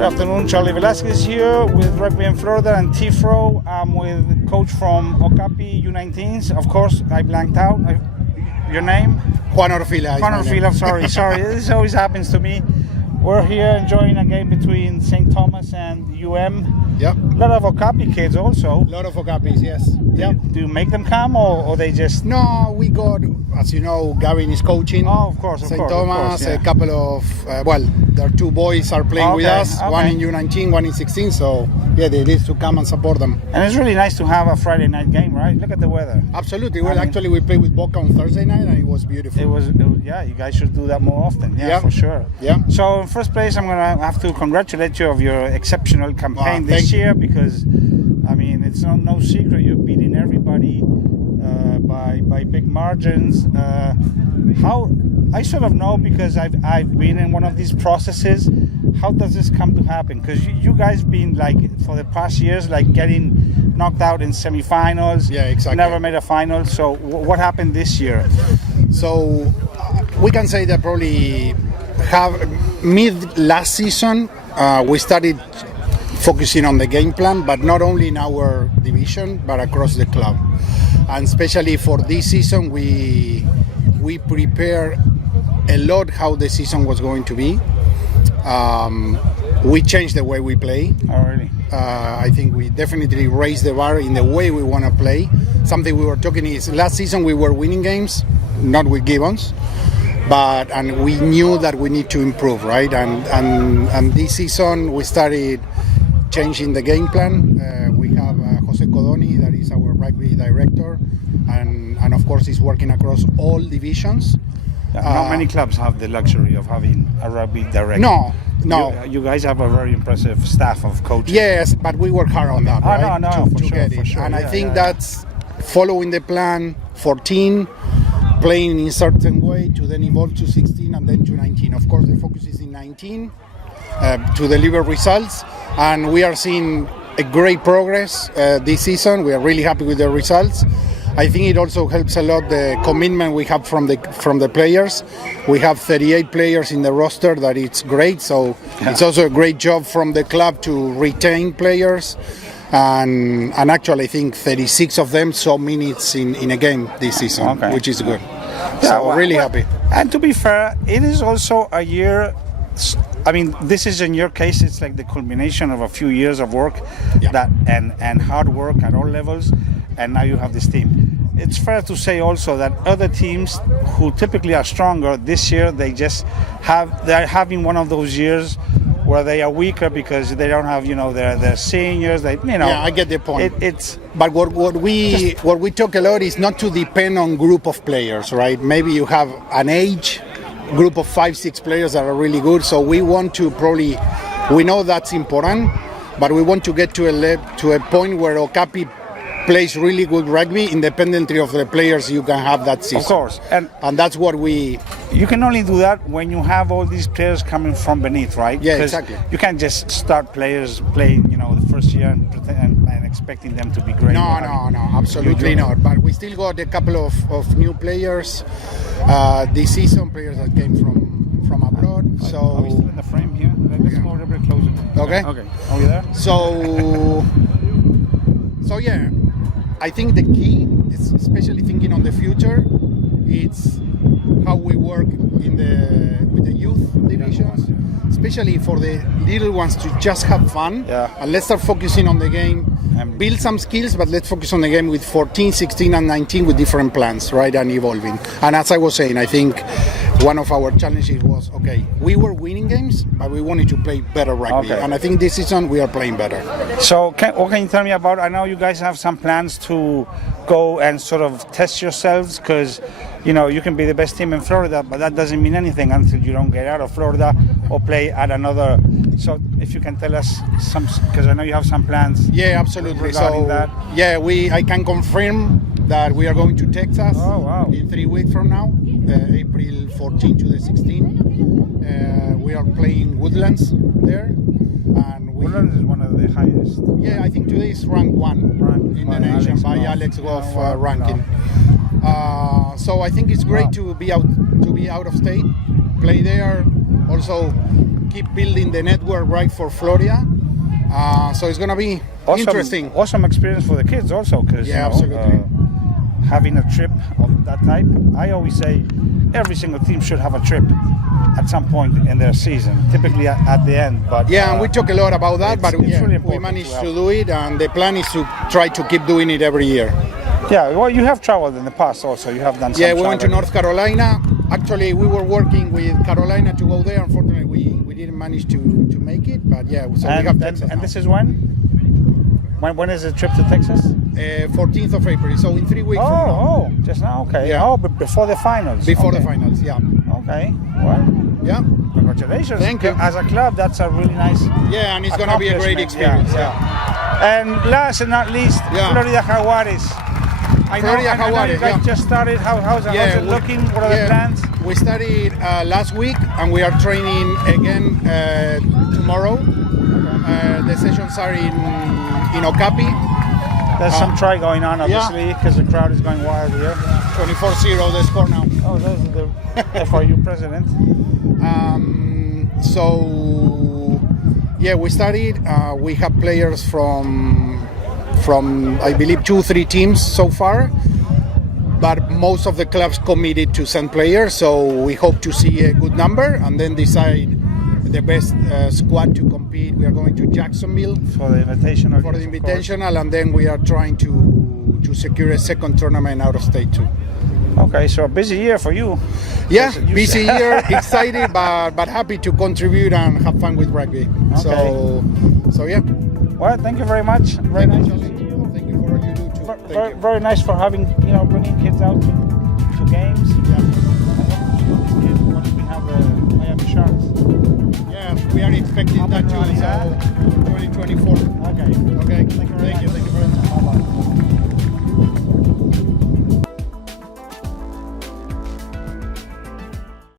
Good afternoon, Charlie Velasquez here with Rugby in Florida and Tifro. I'm with coach from Okapi U19s. Of course, I blanked out. Your name? Juan Orfila. Juan Orfila, sorry. This always happens to me. We're here enjoying a game between St. Thomas and UM. Yep. A lot of Okapi kids also. A lot of Okapis, yes. Yep. Do you make them come or they just... No, we got, as you know, Gavin is coaching. Oh, of course. St. Thomas, yeah. a couple of, their two boys are playing with us. One in U19, one in 16. So, yeah, they need to come and support them. And it's really nice to have a Friday night game, right? Look at the weather. Absolutely. Well, actually, we played with Boca on Thursday night and it was beautiful. It was, yeah, you guys should do that more often. Yeah, for sure. Yeah. So, in first place, I'm going to have to congratulate you of your exceptional campaign this year because, I mean, it's no secret you're beating everybody by big margins. How I sort of know because I've been in one of these processes. How does this come to happen? Because you guys been like for the past years like getting knocked out in semifinals. Yeah, exactly. Never made a final. So what happened this year? So we can say that probably mid last season we started focusing on the game plan, but not only in our division but across the club. And especially for this season, we prepare a lot how the season was going to be. We changed the way we play. Oh, really? I think we definitely raised the bar in the way we want to play. Something we were talking is last season we were winning games, not with Gibbons, and we knew that we need to improve, right? And this season we started changing the game plan. We have Jose Codoni, that is our rugby director, and of course he's working across all divisions. Not many clubs have the luxury of having a rugby director. No. You guys have a very impressive staff of coaches. Yes, but we work hard on that, right? For sure. And I think that's following the plan 14, playing in a certain way to then evolve to 16 and then to 19. Of course, the focus is in 19 to deliver results, and we are seeing a great progress this season. We are really happy with the results. I think it also helps a lot the commitment we have from the players. We have 38 players in the roster, that it's great. So it's also a great job from the club to retain players. And actually, I think 36 of them saw minutes in a game this season, which is good. So really happy. And to be fair, it is also a year. I mean, this is in your case, it's like the culmination of a few years of work and hard work at all levels, and now you have this team. It's fair to say also that other teams who typically are stronger this year, they're having one of those years where they are weaker because they don't have, their seniors. Yeah, I get the point. But what we talk a lot is not to depend on group of players, right? Maybe you have an age group of 5-6 players that are really good, so we want to we know that's important, but we want to get to a point where Okapi plays really good rugby independently of the players you can have that season. Of course, and that's what you can only do that when you have all these players coming from beneath, right? Yeah, exactly. You can't just start players playing, the first year and expecting them to be great. No, absolutely not. But we still got a couple of new players this season, players that came from abroad. So are we still in the frame here? Let's go a little bit closer. Okay. Are we there? So yeah, I think the key is, especially thinking on the future, it's how we work with the youth divisions, especially for the little ones to just have fun. Yeah. And let's start focusing on the game, build some skills, but let's focus on the game with 14, 16 and 19 with different plans, right, and evolving. And as I was saying, I think one of our challenges was, we were winning games, but we wanted to play better rugby. And I think this season we are playing better. So what can you tell me about, I know you guys have some plans to go and sort of test yourselves, because you can be the best team in Florida, but that doesn't mean anything until you don't get out of Florida or play at another. So if you can tell us some, because I know you have some plans. Yeah, absolutely. So that. Yeah, I can confirm that we are going to Texas in 3 weeks from now, April 14 to the 16. We are playing Woodlands there. And Woodlands is one of the highest. Yeah, I think today is rank 1 in the nation by Alex Goff ranking. So I think it's great to be out of state, play there. Also, keep building the network right for Florida. So it's going to be interesting. Awesome experience for the kids also, because absolutely. Having a trip of that type, I always say every single team should have a trip at some point in their season, typically at the end. But and we talk a lot about that, but really we managed to do it, and the plan is to try to keep doing it every year. Yeah, well, you have traveled in the past also. You have done some we went to North Carolina. Actually, we were working with Carolina to go there. Unfortunately, we didn't manage to make it, but so we have Texas and now. this is when? When is the trip to Texas? 14th of April, so in 3 weeks from now. Oh, just now, okay. Yeah. Oh, but before the finals. Before the finals, yeah. Okay, well, Yeah. congratulations. Thank you. As a club, that's a really nice Yeah, and it's going to be a great accomplishment. experience. And last and not least, Florida Jaguares. I know you guys just started. How's it looking? What are the plans? We started last week, and we are training again tomorrow. The sessions are in Okapi. There's some try going on, obviously, because the crowd is going wild here. 24-0 the score now. Oh, there's the FRU president. We started. We have players from I believe 2-3 teams so far, but most of the clubs committed to send players. So we hope to see a good number and then decide the best squad to compete. We are going to Jacksonville for the invitational, and then we are trying to secure a second tournament out of state too. Okay, so a busy year for you. Yeah, busy year, excited, but happy to contribute and have fun with rugby. Okay. So yeah. Well, thank you very much. Very nice. Thank you for what you do too. Very nice for having bringing kids out to games. Yeah. Kids once we have the Miami Sharks. Yeah, we are expecting that too. So 2024. Okay. Okay. Thank you.